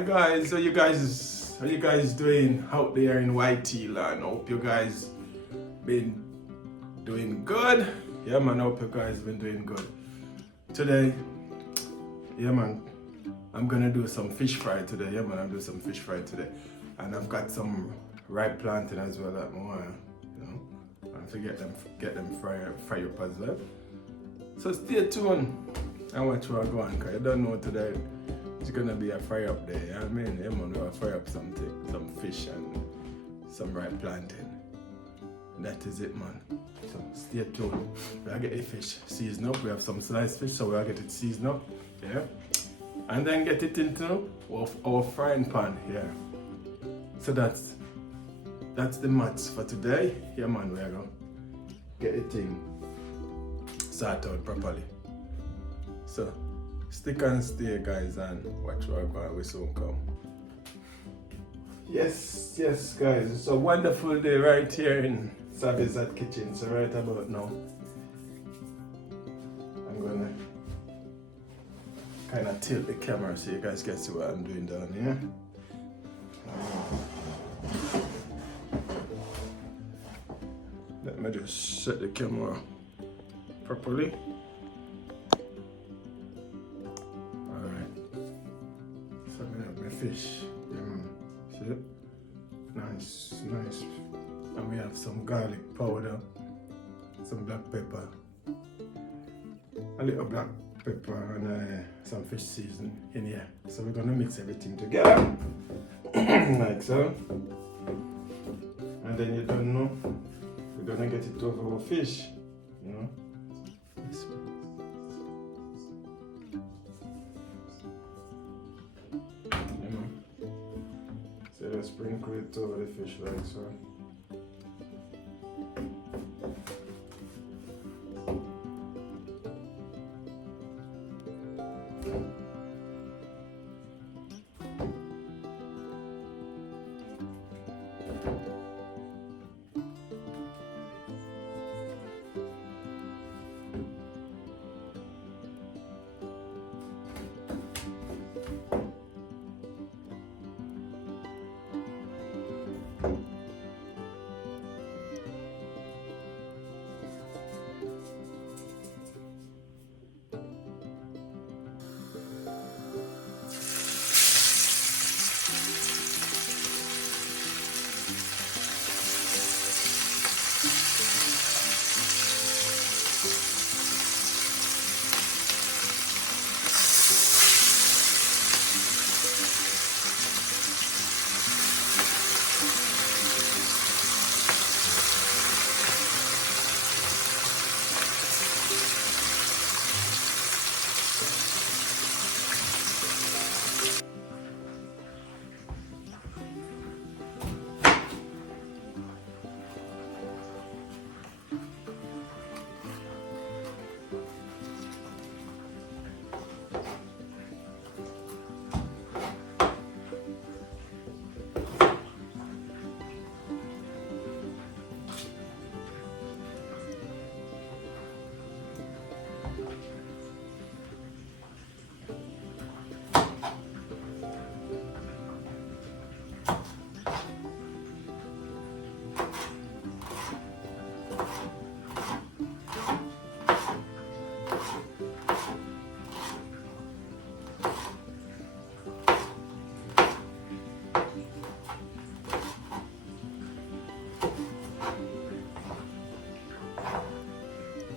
Hi guys, how you guys doing out there in YT land? Hope you guys been doing good. Yeah man, hope you guys been doing good. Today, yeah man, I'm gonna do some fish fry today. Yeah man, I'm doing some fish fry today. And I've got some ripe plantain as well that more, you know. I have to get them fry up as well. So stay tuned and watch where I go on, cause you don't know today. It's gonna be a fry up day, you know what I mean? Yeah man, we'll fry up some fish and some ripe plantain. That is it man. So stay tuned. We'll get the fish seasoned up. We have some sliced fish, so we'll get it seasoned up. Yeah. And then get it into our frying pan here. So that's the mats for today. Yeah man, we're gonna get the thing sorted out properly. So stick and stay guys and watch where we soon come. Yes guys, it's a wonderful day right here in Savvy's kitchen. So right about now, I'm gonna kind of tilt the camera so you guys can see what I'm doing down here. Let me just set the camera properly. Fish, yeah man, see it? Nice. And we have some garlic powder, some black pepper, a little black pepper and some fish seasoning in here. So we're gonna mix everything together, like so. And then you don't know, we're gonna get it over our fish, you know. Sprinkle it over the fish like so.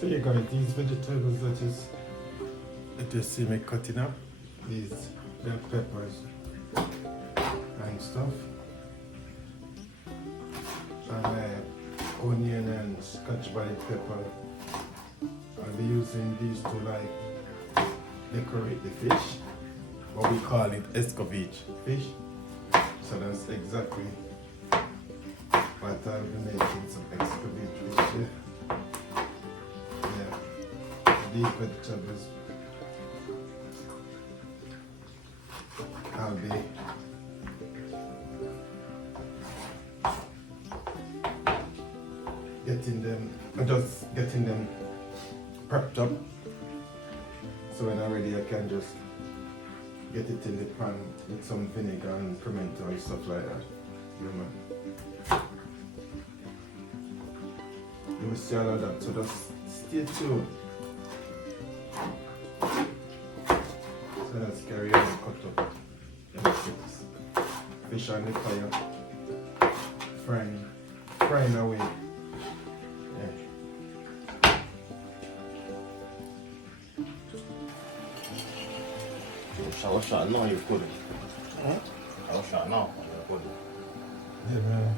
So you got these vegetables that you see me cutting up, these bell peppers and stuff, and onion and scotch bonnet pepper. I'll be using these to like decorate the fish, what we call it escovitch fish. So that's exactly what I'll be making, some escovitch fish here. These vegetables I'll be getting them prepped up, so when I'm ready I can just get it in the pan with some vinegar and pimento and stuff like that. Yeah, man. You will see all of that, so just stay tuned. So let's carry on and cut up. Let me put fish on the fire. Frying away. Yeah. Shower shot now you put it. Shower shot now you put it. Yeah, man.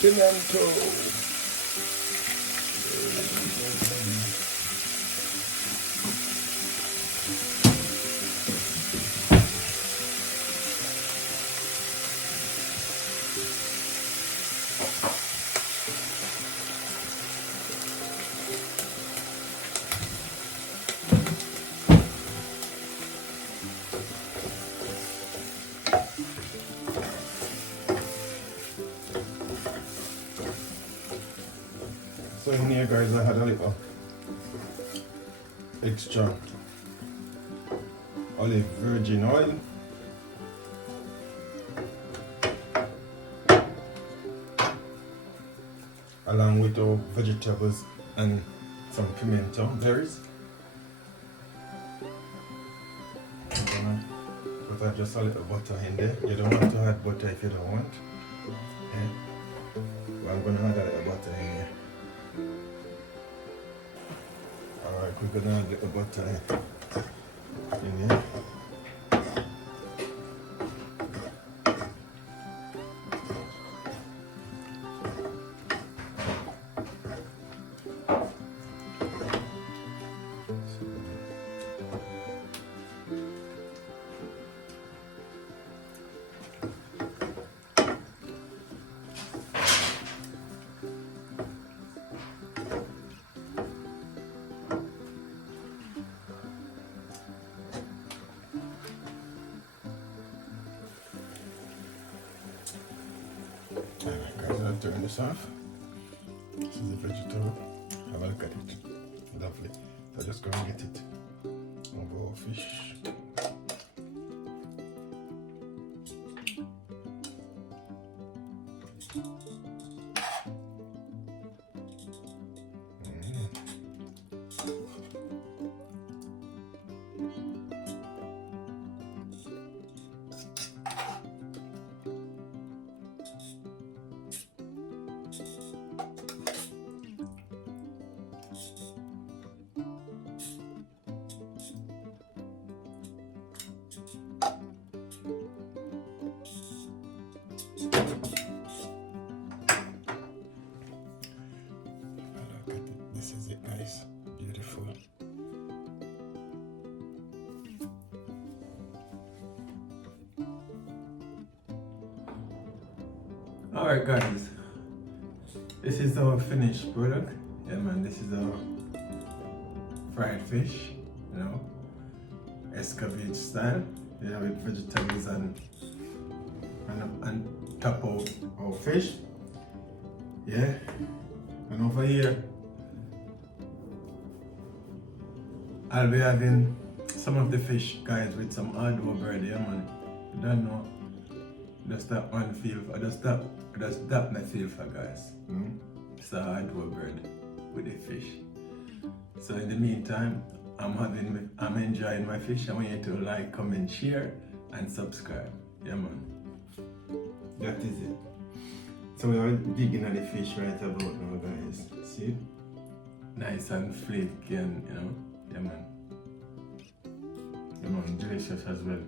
Pimento. So in here, guys, I had a little extra olive virgin oil, along with our vegetables and some pimento berries. I'm gonna put just a little butter in there. You don't have to add butter if you don't want. Yeah. But I'm gonna add a little butter in here. Alright, we're gonna add a little butter in here. Alright guys, I'll turn this off. This is the vegetable. Have a look at it. Lovely. So just go and get it over our fish. This is it, guys. Beautiful. Alright guys, this is our finished product. Yeah man, this is our fried fish, you know, escovitch style. Yeah, with vegetables and top of our fish. Yeah, and over here I'll be having some of the fish, guys, with some hardwood bread. Yeah man, you don't know, just that one feel, just that my feel for, guys. It's a hardwood bread with the fish. So in the meantime, I'm enjoying my fish. I want you to like, comment, share, and subscribe. Yeah man, that is it. So we are digging at the fish right about now, guys. See, nice and flaky, and you know, yeah man. Yeah man, delicious as well.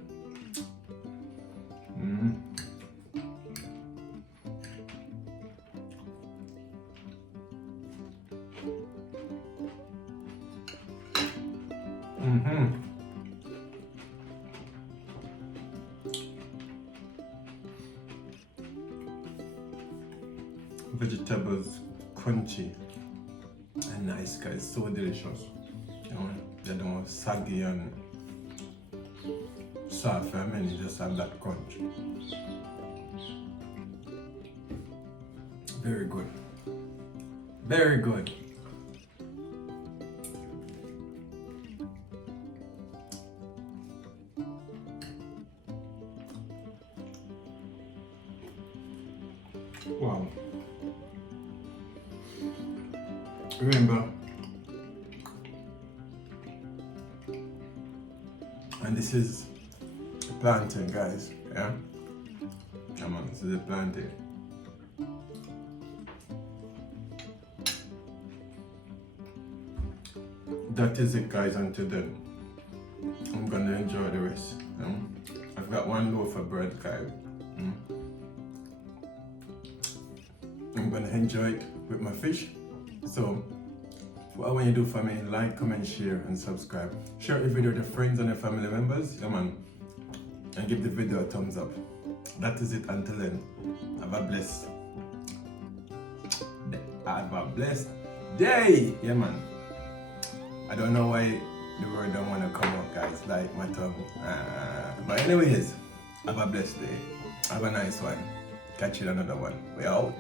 crunchy and nice, guys. It's so delicious. You know, they don't saggy and soft. I mean, you just have that crunch. Very good. Very good. Wow. Remember, and this is the plantain, guys. Yeah? Come on, this is the plantain. That is it, guys, until then. I'm gonna enjoy the rest. I've got one loaf of bread, guys. I'm gonna enjoy it with my fish. So, what I want you to do for me, like, comment, share, and subscribe. Share the video with your friends and your family members, yeah man. And give the video a thumbs up. That is it until then. Have a blessed day, yeah man. I don't know why the word don't want to come out, guys, like my tongue. But anyways, have a blessed day. Have a nice one. Catch you in another one. We out.